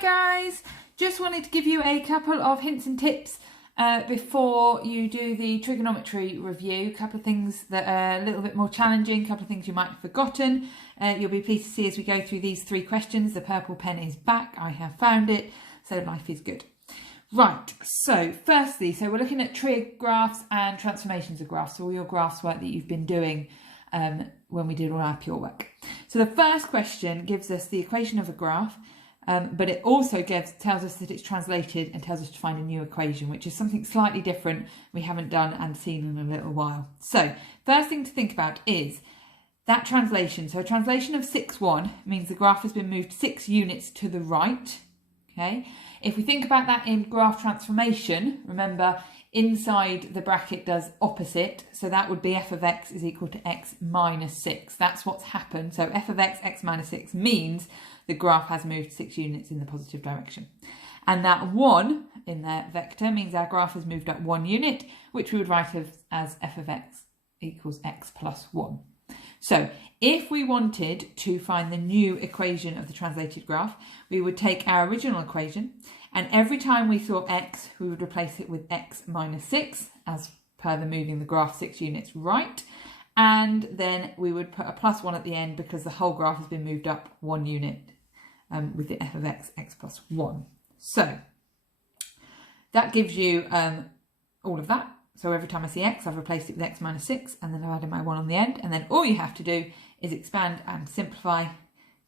Hi guys, just wanted to give you a couple of hints and tips before you do the trigonometry review. A couple of things that are a little bit more challenging, a couple of things you might have forgotten. You'll be pleased to see as we go through these three questions. The purple pen is back, I have found it, so life is good. Right, so firstly, we're looking at trig graphs and transformations of graphs, so all your graphs work that you've been doing when we did all our pure work. So the first question gives us the equation of a graph, but it also tells us that it's translated and tells us to find a new equation, which is something slightly different we haven't done and seen in a little while. So first thing to think about is that translation. So a translation of 6,1 means the graph has been moved 6 units to the right. Okay. If we think about that in graph transformation, remember inside the bracket does opposite, so that would be f of x is equal to x minus 6. That's what's happened. So f of x minus 6 means the graph has moved 6 units in the positive direction. And that 1 in their vector means our graph has moved up 1 unit, which we would write as f of x equals x plus 1. So if we wanted to find the new equation of the translated graph, we would take our original equation, and every time we saw x, we would replace it with x minus 6, as per the moving the graph 6 units right, and then we would put a plus 1 at the end because the whole graph has been moved up 1 unit with the f of x, x plus 1. So that gives you all of that. So every time I see x, I've replaced it with x minus 6, and then I've added my 1 on the end, and then all you have to do is expand and simplify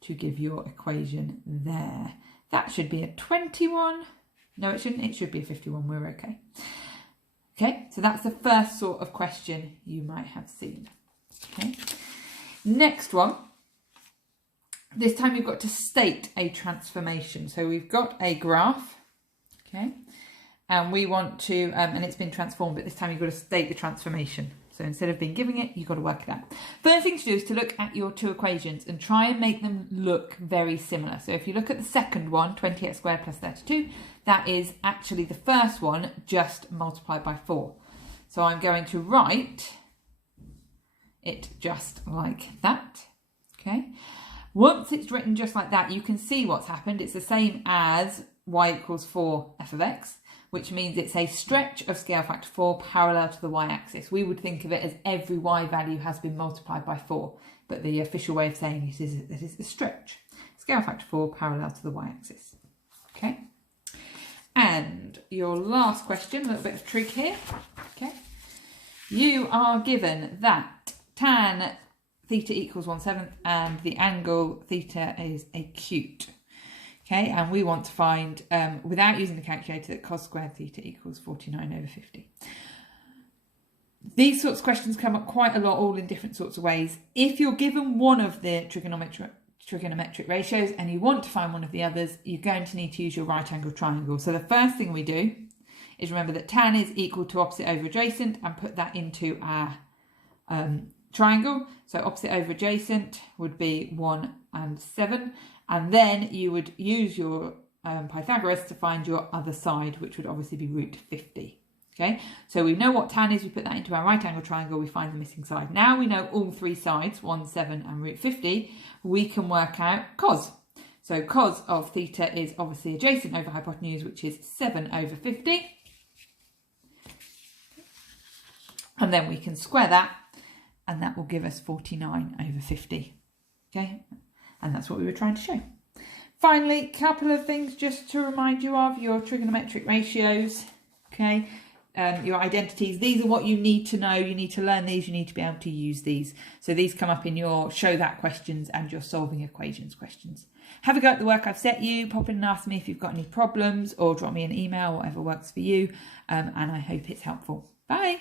to give your equation there. That should be a 21. No, it shouldn't. It should be a 51. We're okay. Okay, so that's the first sort of question you might have seen. Okay, next one. This time you've got to state a transformation. So we've got a graph, okay, and we want to, and it's been transformed, but this time you've got to state the transformation. So instead of being giving it, you've got to work it out. First thing to do is to look at your two equations and try and make them look very similar. So if you look at the second one, 20x squared plus 32, that is actually the first one just multiplied by 4. So I'm going to write it just like that, okay? Once it's written just like that, you can see what's happened. It's the same as y equals 4 f of x, which means it's a stretch of scale factor 4 parallel to the y-axis. We would think of it as every y value has been multiplied by 4, but the official way of saying it is that it's a stretch. Scale factor 4 parallel to the y-axis. Okay? And your last question, a little bit of trig here. Okay? You are given that tan theta equals 1/7 and the angle theta is acute. Okay, and we want to find, without using the calculator, that cos squared theta equals 49 over 50. These sorts of questions come up quite a lot, all in different sorts of ways. If you're given one of the trigonometric ratios and you want to find one of the others, you're going to need to use your right angle triangle. So the first thing we do is remember that tan is equal to opposite over adjacent and put that into our triangle. So opposite over adjacent would be 1 and 7. And then you would use your Pythagoras to find your other side, which would obviously be root 50. Okay, so we know what tan is, we put that into our right angle triangle, we find the missing side. Now we know all three sides, 1, 7 and root 50, we can work out cos. So cos of theta is obviously adjacent over hypotenuse, which is 7 over 50. And then we can square that, and that will give us 49 over 50. Okay. And that's what we were trying to show. Finally, a couple of things just to remind you of your trigonometric ratios, okay, your identities. These are what you need to know. You need to learn these. You need to be able to use these. So these come up in your show that questions and your solving equations questions. Have a go at the work I've set you. Pop in and ask me if you've got any problems or drop me an email, whatever works for you. And I hope it's helpful. Bye.